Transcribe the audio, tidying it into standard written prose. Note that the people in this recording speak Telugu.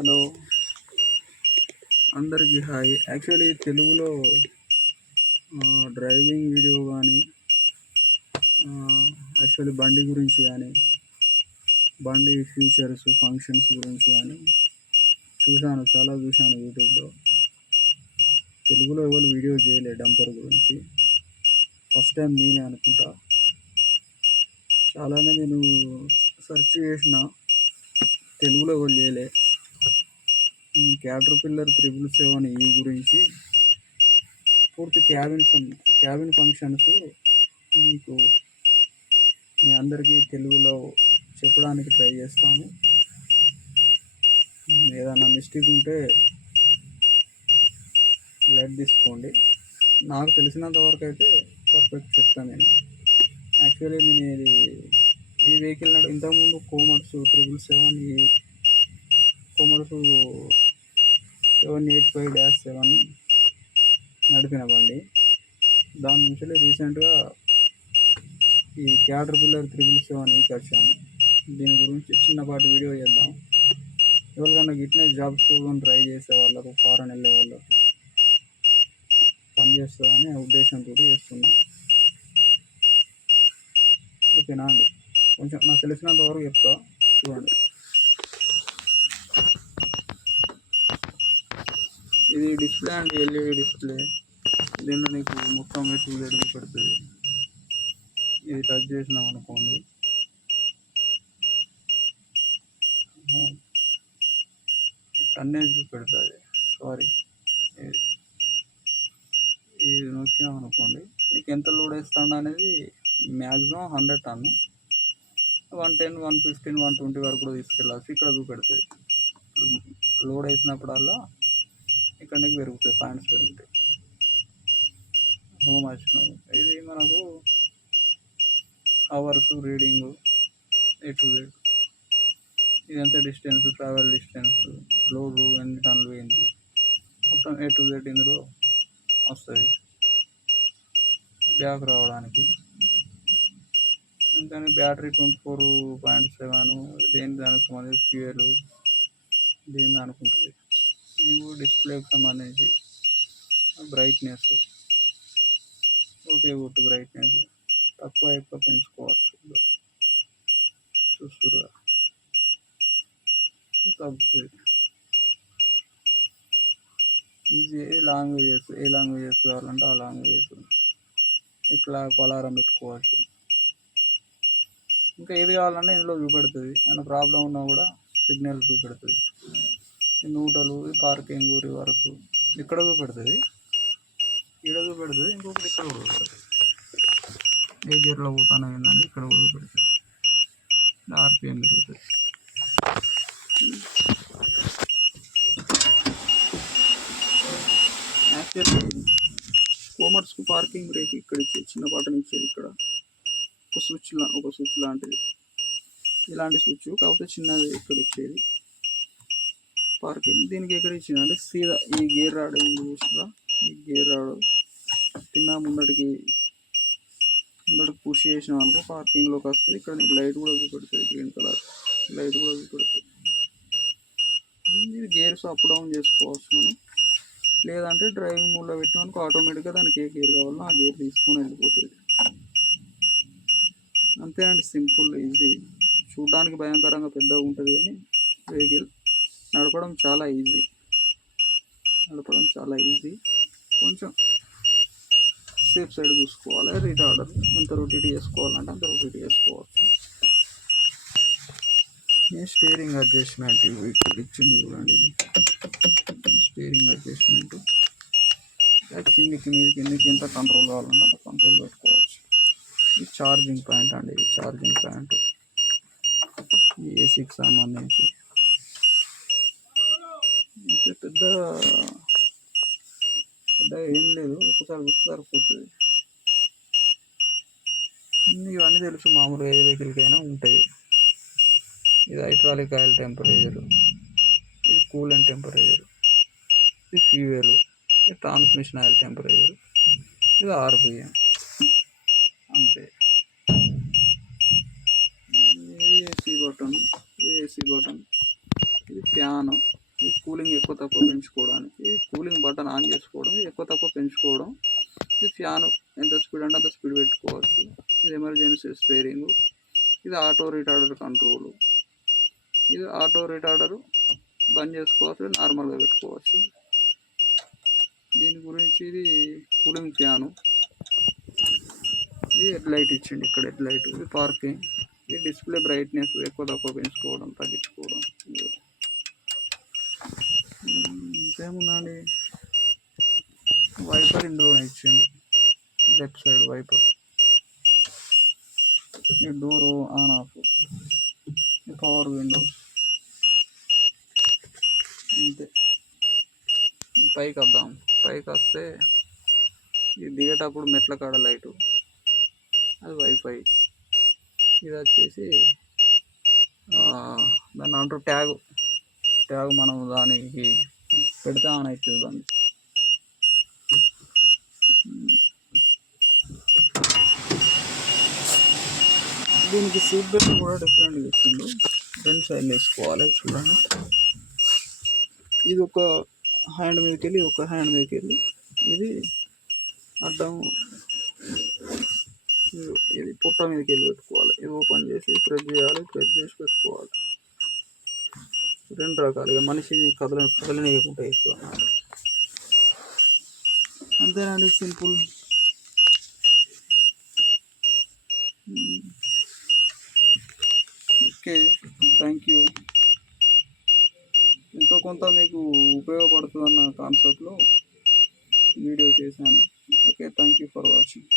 హలో, అందరికీ హాయ్. యాక్చువల్లీ తెలుగులో డ్రైవింగ్ వీడియో కానీ, యాక్చువల్లీ బండి గురించి కానీ, బండి ఫీచర్స్ ఫంక్షన్స్ గురించి కానీ చాలా చూశాను యూట్యూబ్లో. తెలుగులో ఎవరు వీడియో చేయలే డంపర్ గురించి. ఫస్ట్ టైం నేనే అనుకుంటా. చాలానే నేను సెర్చ్ చేసిన, తెలుగులో ఎవరు చేయలే. క్యాటర్పిల్లర్ 777 గురించి పూర్తి క్యాబిన్ ఫంక్షన్స్ మీకు మీ అందరికీ తెలుగులో చెప్పడానికి ట్రై చేస్తాను. ఏదైనా మిస్టేక్ ఉంటే లైట్ తీసుకోండి. నాకు తెలిసినంత వరకు అయితే పర్ఫెక్ట్ చెప్తాను నేను. యాక్చువల్లీ నేను ఈ వెహికల్ ఇంతకుముందు కోమర్స్ 777 కోమర్స్ 785-7 నడిపిన బండి. దాని నుంచి రీసెంట్గా ఈ క్యాటర్పిల్లర్ 777కి వచ్చాను. దీని గురించి చిన్నపాటి వీడియో చేద్దాం. ఎవరికన్నా గిట్నే జాబ్స్ కోసం ట్రై చేసే వాళ్ళకు, ఫారెన్ వెళ్ళే వాళ్ళకు పనిచేస్తుందనే ఉద్దేశంతో చేస్తున్నా. ఓకేనా అండి? కొంచెం నాకు తెలిసినంత వరకు చెప్తా, చూడండి. ఇది డిస్ప్లే అండి, ఎల్ఈడి డిస్ప్లే. దీనిలో నీకు మొత్తం చూడడానికి పడుతుంది. ఇది టచ్ చేసినాం అనుకోండి, టన్నేజ్ చూపెడుతుంది. సారీ, ఇది నొక్కినాం అనుకోండి, నీకు ఎంత లోడ్ వేస్తాడు అనేది మ్యాక్సిమం 100 టన్ను, 110, 115, 120 వరకు కూడా తీసుకెళ్ళచ్చు. ఇక్కడ చూపెడుతుంది. లోడ్ వేసినప్పుడల్లా ఇక్కడ నీకు పెరుగుతాయి, పాయింట్స్ పెరుగుతాయి. హోమ్ వచ్చినావు. ఇది మనకు hours reading, A to Z, ఇదంతా డిస్టెన్స్, ట్రావెల్ డిస్టెన్స్, లోడు ఎన్ని టన్నులు ఏంటి, మొత్తం A to Z ఇందులో వస్తుంది. బ్యాక్ రావడానికి ఇంకా బ్యాటరీ 24.7, దేని దానికి సంబంధించి ఫ్యూయల్ దేని దానికి ఉంటుంది. మీకు డిస్ప్లేకి సంబంధించి బ్రైట్నెస్, ఓకే గుడ్, బ్రైట్నెస్ తక్కువ ఎక్కువ పెంచుకోవచ్చు. చూస్తురా, తగ్గుతుంది. ఈజీ. ఏ లాంగ్వేజెస్ కావాలంటే ఆ లాంగ్వేజెస్ ఇట్లా అలారం పెట్టుకోవచ్చు. ఇంకా ఏది కావాలన్నా ఇందులో చూపెడుతుంది. ఏమైనా ప్రాబ్లం ఉన్నా కూడా సిగ్నల్ చూపెడుతుంది. న్యూట్రల్, పార్కింగ్, రివర్స్ ఇక్కడ చూపెడుతుంది, ఇక్కడ చూపెడుతుంది. ఇంకొకటి ఇక్కడ కూడా చూపెడుతుంది. ఏ గేర్లో పోతానో ఏంటనేది ఇక్కడ కూడా చూపెడుతుంది. ఆర్పిఎం పెరుగుతుంది. యాక్చువల్లీ కోమర్స్కు పార్కింగ్ బ్రేక్ ఇక్కడ ఇచ్చేది, చిన్న బటన్ ఇచ్చేది. ఇక్కడ ఒక స్విచ్ లాంటిది, ఇలాంటి స్విచ్ కాకపోతే చిన్నది ఇక్కడ ఇచ్చేది పార్కింగ్. దీనికి ఎక్కడ ఇచ్చింది అంటే సీదా ఈ గేర్ రాడ్ ఏముంది చూసినా, ఈ గేర్ రాడ్ కింద ముందటికి పుష్ చేసినాం అనుకో పార్కింగ్లోకి వస్తుంది. ఇక్కడ నీకు లైట్ కూడా చూపెడుతుంది, గ్రీన్ కలర్ లైట్ కూడా చూపెడుతుంది. ఇది గేర్స్ అప్ డౌన్ చేసుకోవచ్చు మనం. లేదంటే డ్రైవింగ్ మోడ్లో పెట్టినామనుకో ఆటోమేటిక్గా దానికి ఏ గేర్ కావాలో ఆ గేర్ తీసుకొని వెళ్ళిపోతుంది. అంతే అండి, సింపుల్, ఈజీ. చూడడానికి భయంకరంగా పెద్దగా ఉంటుంది కానీ వెహికల్ నడపడం చాలా ఈజీ. కొంచెం సేఫ్ సైడ్ చూసుకోవాలి. రిటార్డర్ ఎంత రొటేట్ చేసుకోవాలంటే అంత రొటేట్ చేసుకోవచ్చు. స్టీరింగ్ అడ్జస్ట్మెంట్ ఇచ్చింది చూడండి. ఇది స్టీరింగ్ అడ్జస్ట్మెంట్. కిందికి ఎంత కంట్రోల్ కావాలంటే అంత కంట్రోల్ పెట్టుకోవచ్చు. ఇది ఛార్జింగ్ పాయింట్ అండి, ఇది ఛార్జింగ్ పాయింట్ ఏసీకి సంబంధించి. ఇంకా పెద్ద ఏం లేదు, ఒకసారి పోతుంది. ఇవన్నీ తెలుసు, మామూలుగా ఏ వెహికల్కైనా ఉంటాయి. ఇది హైడ్రాలిక్ ఆయిల్ టెంపరేచరు, ఇది కూలెంట్ టెంపరేచరు, ఇది ఫ్యూయల్, ఇది ట్రాన్స్మిషన్ ఆయిల్ టెంపరేచరు, ఇది ఆర్పిఎం. అంతే. ఇది ఏసీ బటన్, ఇది ఫ్యాను, ఇది కూలింగ్ ఎక్కువ తక్కువ పెంచుకోవడానికి, కూలింగ్ బటన్ ఆన్ చేసుకోవడం, ఎక్కువ తక్కువ పెంచుకోవడం. ఇది ఫ్యాను ఎంత స్పీడ్ అంటే అంత స్పీడ్ పెట్టుకోవచ్చు. ఇది ఎమర్జెన్సీ స్పేరింగ్. ఇది ఆటో రిటార్డర్ కంట్రోల్. ఇది ఆటో రిటార్డర్ బంద్ చేసుకోవచ్చు, నార్మల్గా పెట్టుకోవచ్చు. దీని గురించి ఇది కూలింగ్ ఫ్యాను. ఇది హెడ్ లైట్ ఇచ్చింది, ఇక్కడ హెడ్ లైట్. ఇది పార్కింగ్. ఇది డిస్ప్లే బ్రైట్నెస్ ఎక్కువ తక్కువ పెంచుకోవడం, తగ్గించుకోవడం. ఇంకేముందండి, వైపర్ ఇందులోనే ఇచ్చిండు, లెఫ్ట్ సైడ్ వైపర్. ఈ డోర్ ఆన్ ఆఫ్, ఈ పవర్ విండో. అంతే. పైకి వద్దాం. పైకి వస్తే ఇది దిగేటప్పుడు మెట్ల కాడ లైటు, అది వైఫై. ఇది వచ్చేసి దాన్ని అంటారు ట్యాగ్. మనం దానికి పెడితే ఆన్ అవుతుంది దాన్ని. దీనికి సీట్ బెల్ట్ కూడా డిఫరెంట్గా ఇచ్చిండు, రెండు సైడ్లు వేసుకోవాలి. చూడండి, ఇది ఒక హ్యాండ్ మీదకి వెళ్ళి, ఒక హ్యాండ్ మీదకి వెళ్ళి, ఇది అడ్డం, ఇది పుట్ట మీదకి వెళ్ళి పెట్టుకోవాలి. ఇది ఓపెన్ చేసి ప్రెస్ చేయాలి, ప్రెస్ చేసి పెట్టుకోవాలి. రెండు రకాలుగా మనిషిని కదలనీయకుండా ఎక్కువ. అంతేనండి, సింపుల్. Okay, thank you. ఎంతో కొంత మీకు ఉపయోగపడుతుందన్న కాన్సెప్ట్లో వీడియో చేశాను. Okay, thank you for watching.